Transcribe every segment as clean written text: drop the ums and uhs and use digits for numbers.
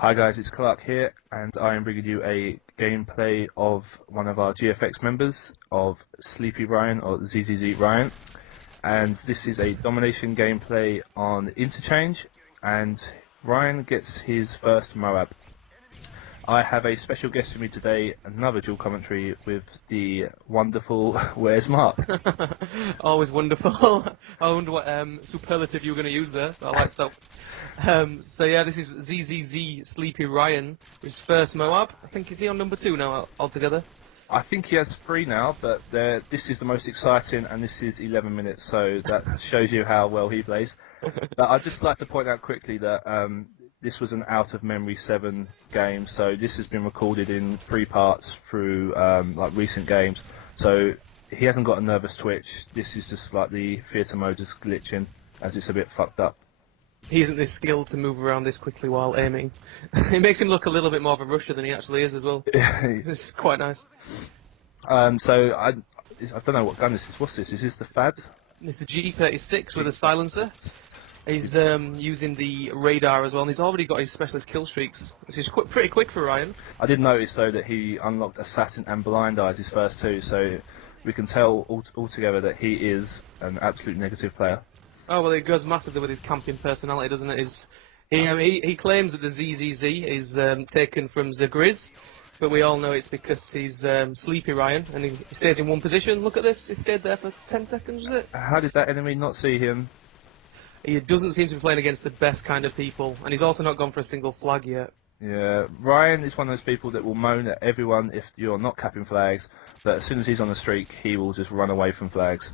Hi guys, it's Clark here, and I am bringing you a gameplay of one of our GFX members of Sleepy Ryan, or zzzryanzzz. And this is a domination gameplay on interchange, and Ryan gets his first M.O.A.B. I have a special guest with me today, another dual commentary with the wonderful Where's Mark? Always wonderful. I wonder what superlative you were going to use there. I like that. So yeah, this is zzzryanzzz Sleepy Ryan, his first M.O.A.B. I think is he on number 2 now altogether? I think he has 3 now, but this is the most exciting, and this is 11 minutes, so that shows you how well he plays. But I'd just like to point out quickly that this was an out-of-memory 7 game, so this has been recorded in 3 parts through like recent games. So he hasn't got a nervous twitch. This is just like the theatre mode just glitching, as it's a bit fucked up. He isn't this skilled to move around this quickly while aiming. It makes him look a little bit more of a rusher than he actually is as well. It's quite nice. So I don't know what gun this is. What's this? Is this the FAD? It's the G36 with a silencer. He's using the radar as well, and he's already got his specialist kill streaks, which is pretty quick for Ryan. I did notice though that he unlocked Assassin and Blind Eyes his first 2, so we can tell altogether that he is an absolute negative player. Oh well, it goes massively with his camping personality, doesn't it? He claims that the ZZZ is taken from zzzryanzzz, but we all know it's because he's Sleepy Ryan, and he stays in one position. Look at this, he stayed there for 10 seconds, was it? How did that enemy not see him? He doesn't seem to be playing against the best kind of people, and he's also not gone for a single flag yet. Yeah, Ryan is one of those people that will moan at everyone if you're not capping flags, but as soon as he's on the streak, he will just run away from flags.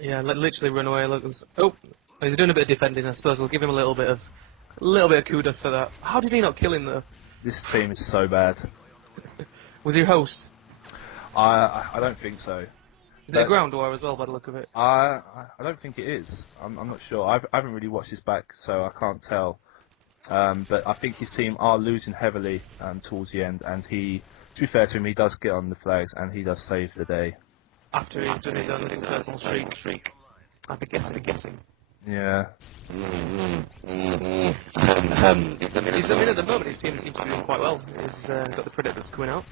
Yeah, literally run away. Look, oh, he's doing a bit of defending. I suppose we'll give him a little bit of kudos for that. How did he not kill him though? This team is so bad. Was he a host? I don't think so. Is it a ground war as well, by the look of it? I don't think it is. I'm not sure. I haven't really watched his back, so I can't tell. But I think his team are losing heavily towards the end, and to be fair to him, he does get on the flags and he does save the day. After he's done his own personal streak. I'd be guessing. Yeah. He's at the moment, his team seems to be doing quite well. He's got the Predators coming out.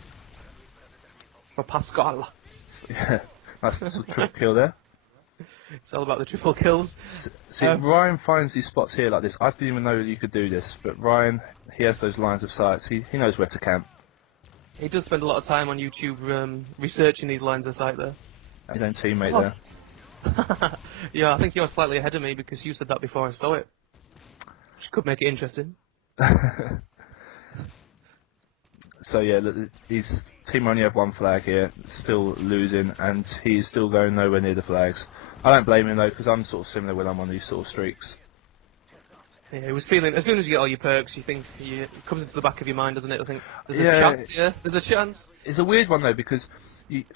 For Pascal. Yeah, that's a triple kill there. It's all about the triple kills. See, Ryan finds these spots here like this. I didn't even know that you could do this, but Ryan, he has those lines of sight. He knows where to camp. He does spend a lot of time on YouTube researching these lines of sight there. His own teammate there. Yeah, I think you're slightly ahead of me because you said that before I saw it. Which could make it interesting. So yeah, his team only have 1 flag here, still losing, and he's still going nowhere near the flags. I don't blame him though, because I'm sort of similar when I'm on these sort of streaks. Yeah, he was feeling, as soon as you get all your perks, you think, it comes into the back of your mind, doesn't it? I think, there's a chance, yeah, there's a chance. It's a weird one though, because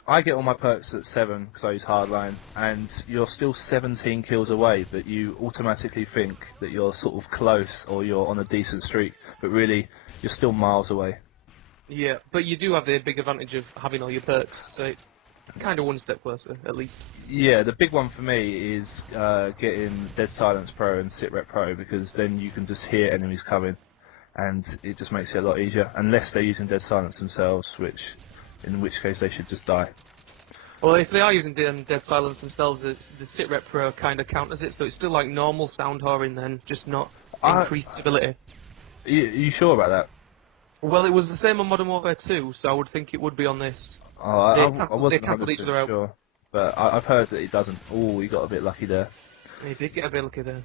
I get all my perks at 7, because I use hardline, and you're still 17 kills away, but you automatically think that you're sort of close, or you're on a decent streak, but really, you're still miles away. Yeah, but you do have the big advantage of having all your perks, so kind of one step closer, at least. Yeah, the big one for me is getting Dead Silence Pro and Sit Rep Pro, because then you can just hear enemies coming, and it just makes it a lot easier, unless they're using Dead Silence themselves, in which case they should just die. Well, if they are using Dead Silence themselves, the Sit Rep Pro kind of counters it, so it's still like normal sound whoring then, just not increased ability. Are you sure about that? Well, it was the same on Modern Warfare 2, so I would think it would be on this. Oh, I wasn't cancelled each other out. Sure, but I've heard that it doesn't. Oh, you got a bit lucky there. He did get a bit lucky there.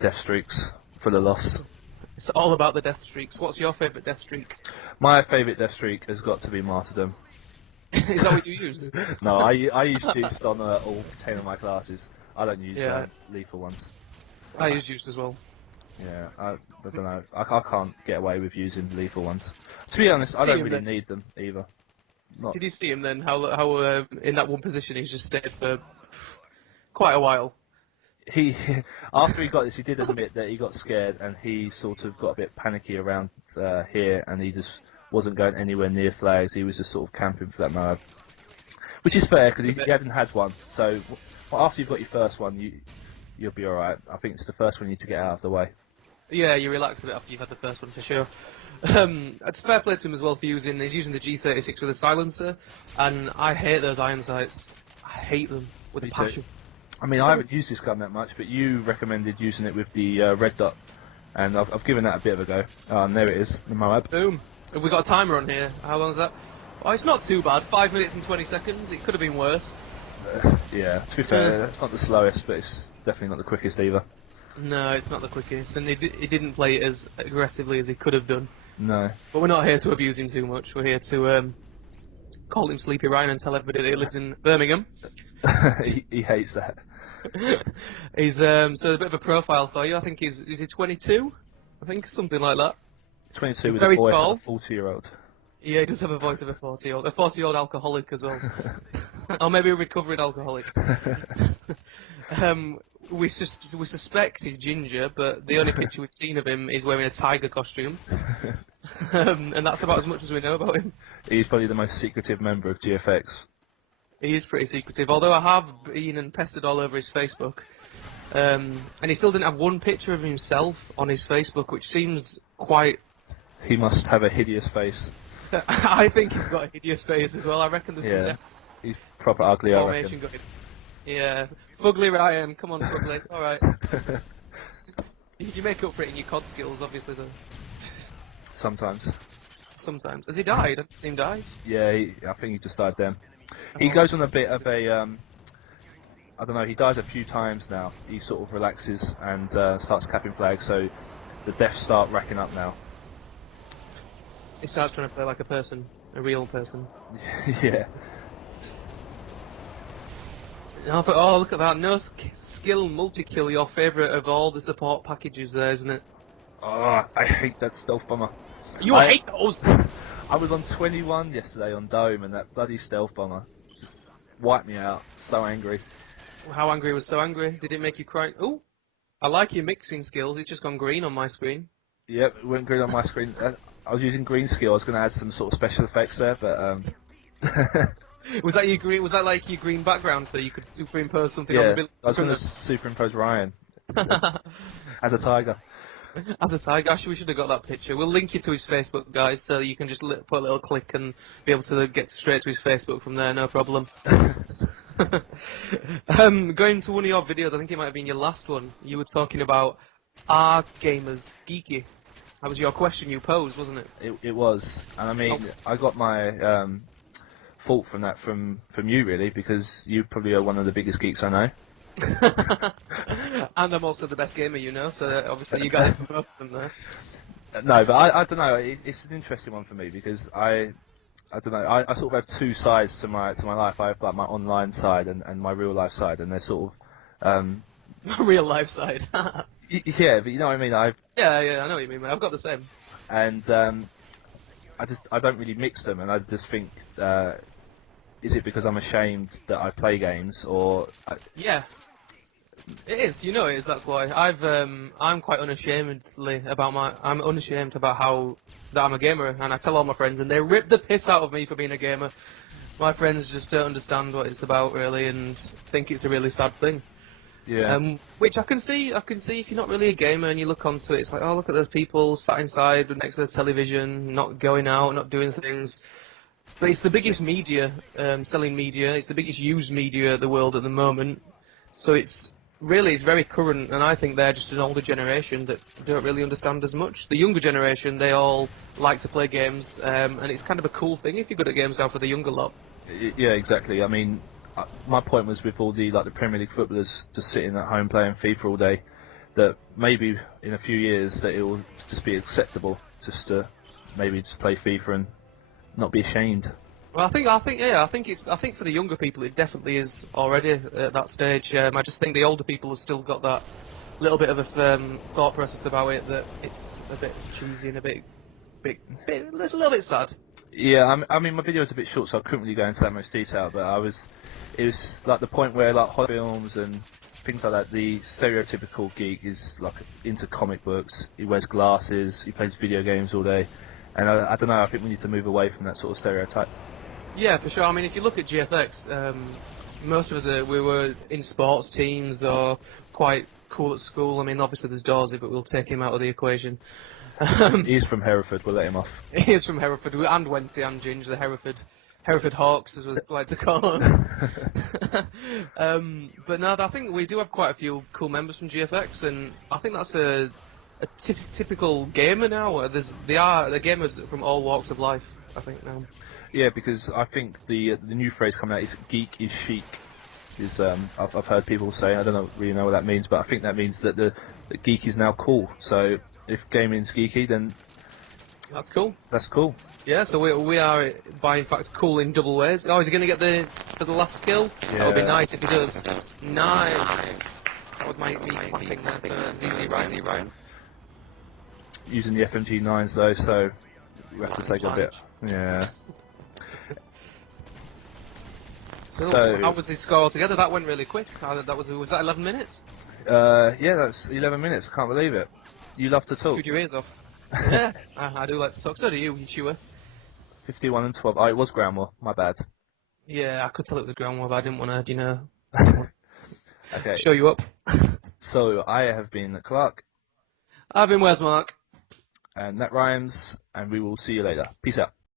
Death streaks for the loss. It's all about the death streaks. What's your favourite death streak? My favourite death streak has got to be Martyrdom. Is that what you use? No, I use Juiced on all 10 of my classes. I don't use lethal ones. I use Juiced as well. Yeah, I don't know. I can't get away with using lethal ones. To be honest, I don't really need them either. Did you see him then? How in that one position he's just stayed for quite a while. After he got this, he did admit that he got scared and he sort of got a bit panicky around here, and he just wasn't going anywhere near flags. He was just sort of camping for that M.O.A.B, which is fair because he hadn't had one. So after you've got your first one, you'll be all right. I think it's the first one you need to get out of the way. Yeah, you relax a bit after you've had the first one for sure. It's fair play to him as well for using. He's using the G36 with a silencer, and I hate those iron sights. I hate them with a Me too. passion. I mean, I haven't used this gun that much, but you recommended using it with the red dot, and I've given that a bit of a go. And there it is, the M.O.A.B. Boom. Have we got a timer on here? How long is that? Oh, it's not too bad. 5 minutes and 20 seconds. It could have been worse. Yeah, to be fair, it's not the slowest, but it's definitely not the quickest either. No, it's not the quickest, and he didn't play it as aggressively as he could have done. No. But we're not here to abuse him too much. We're here to call him Sleepy Ryan and tell everybody that he lives in Birmingham. he hates that. He's so a bit of a profile for you. I think is he 22? I think something like that. 22 He's with very a voice tall. of a 40-year-old. Yeah, he does have a voice of a 40-year-old. A 40-year-old alcoholic as well. Or maybe a recovering alcoholic. We suspect he's ginger, but the only picture we've seen of him is wearing a tiger costume. And that's about as much as we know about him. He's probably the most secretive member of GFX. He is pretty secretive, although I have been and pestered all over his Facebook. And he still didn't have one picture of himself on his Facebook, which seems quite... He must have a hideous face. I think he's got a hideous face as well. I reckon there's Yeah. He's proper ugly, I formation reckon. going. Yeah. Fugly Ryan, come on Fugly. Alright. You make up for it in your COD skills, obviously, though. Sometimes. Sometimes. Has he died? I've seen him die. Yeah, I think he just died then. He goes on a bit of a, I don't know, he dies a few times now. He sort of relaxes and starts capping flags, so the deaths start racking up now. He starts trying to play like a person, a real person. Yeah. Oh, but oh, look at that. No skill multi-kill, your favourite of all the support packages there, isn't it? Oh, I hate that stealth bomber. You hate those! I was on 21 yesterday on Dome, and that bloody stealth bomber just wiped me out. So angry. How angry was so angry? Did it make you cry? Ooh, I like your mixing skills. It's just gone green on my screen. Yep, it went green on my screen. I was using green skill. I was going to add some sort of special effects there, but Was that your green? Was that like your green background so you could superimpose something yeah, on the building? I was going to superimpose Ryan as a tiger. As a tiger, actually, we should have got that picture. We'll link you to his Facebook, guys, so you can just put a little click and be able to get straight to his Facebook from there, no problem. Going to one of your videos, I think it might have been your last one, you were talking about, are gamers geeky? That was your question you posed, wasn't it? It was, and I mean, I got my fault from that from you really, because you probably are one of the biggest geeks I know. And I'm also the best gamer, you know, so obviously you got it from both of them there. No, but I don't know. It's an interesting one for me because I don't know. I sort of have two sides to my life. I have like my online side and my real life side, and they're sort of My real life side. yeah, but you know what I mean. Yeah, I know what you mean, man. I've got the same. And I don't really mix them, and I just think, is it because I'm ashamed that I play games, or Yeah. It is, you know it is, that's why. I'm quite unashamedly about I'm unashamed about how, that I'm a gamer, and I tell all my friends, and they rip the piss out of me for being a gamer. My friends just don't understand what it's about, really, and think it's a really sad thing. yeah, Which I can see if you're not really a gamer and you look onto it, it's like, oh, look at those people sat inside next to the television, not going out, not doing things. But it's the biggest media, selling media, it's the biggest used media in the world at the moment, so it's very current, and I think they're just an older generation that don't really understand as much. The younger generation, they all like to play games, and it's kind of a cool thing if you're good at games now for the younger lot. yeah, exactly. I mean, my point was with all the Premier League footballers just sitting at home playing FIFA all day, that maybe in a few years that it will just be acceptable just to maybe just play FIFA and not be ashamed. Well, I think for the younger people it definitely is already at that stage. I just think the older people have still got that little bit of a thought process about it, that it's a bit cheesy and it's a little bit sad. Yeah, I mean my video was a bit short, so I couldn't really go into that much detail. But it was like the point where like horror films and things like that. The stereotypical geek is like into comic books. He wears glasses. He plays video games all day, and I don't know. I think we need to move away from that sort of stereotype. Yeah, for sure. I mean, if you look at GFX, most of us we were in sports teams or quite cool at school. I mean, obviously there's Dorsey, but we'll take him out of the equation. He's from Hereford. We'll let him off. He is from Hereford, and Wenty and Ginge, the Hereford Hawks, as we like to call them. But no, I think we do have quite a few cool members from GFX, and I think that's a typical gamer now. They are gamers from all walks of life, I think, now. Yeah, because I think the new phrase coming out is "geek is chic." I've heard people say, I don't really know what that means, but I think that means that the geek is now cool. So if gaming's geeky, then that's cool. That's cool. Yeah, so we are by in fact cool in double ways. Oh, is he going to get for the last kill? Yeah. That would be nice if he does. Nice. That was me clapping there for zzzryanzzz. Using the FMG9s though, so we have to take a bit. Yeah. So how was the score altogether? That went really quick. Was that 11 minutes? Yeah, that's 11 minutes. I can't believe it. You love to talk. Shoot your ears off. Yeah, I do like to talk. So do you, Chewer. 51 and 12. Oh, it was ground war. My bad. Yeah, I could tell it was ground war, but I didn't want to, Okay. show you up. So I have been Clark. I've been Where's Mark? And that rhymes, and we will see you later. Peace out.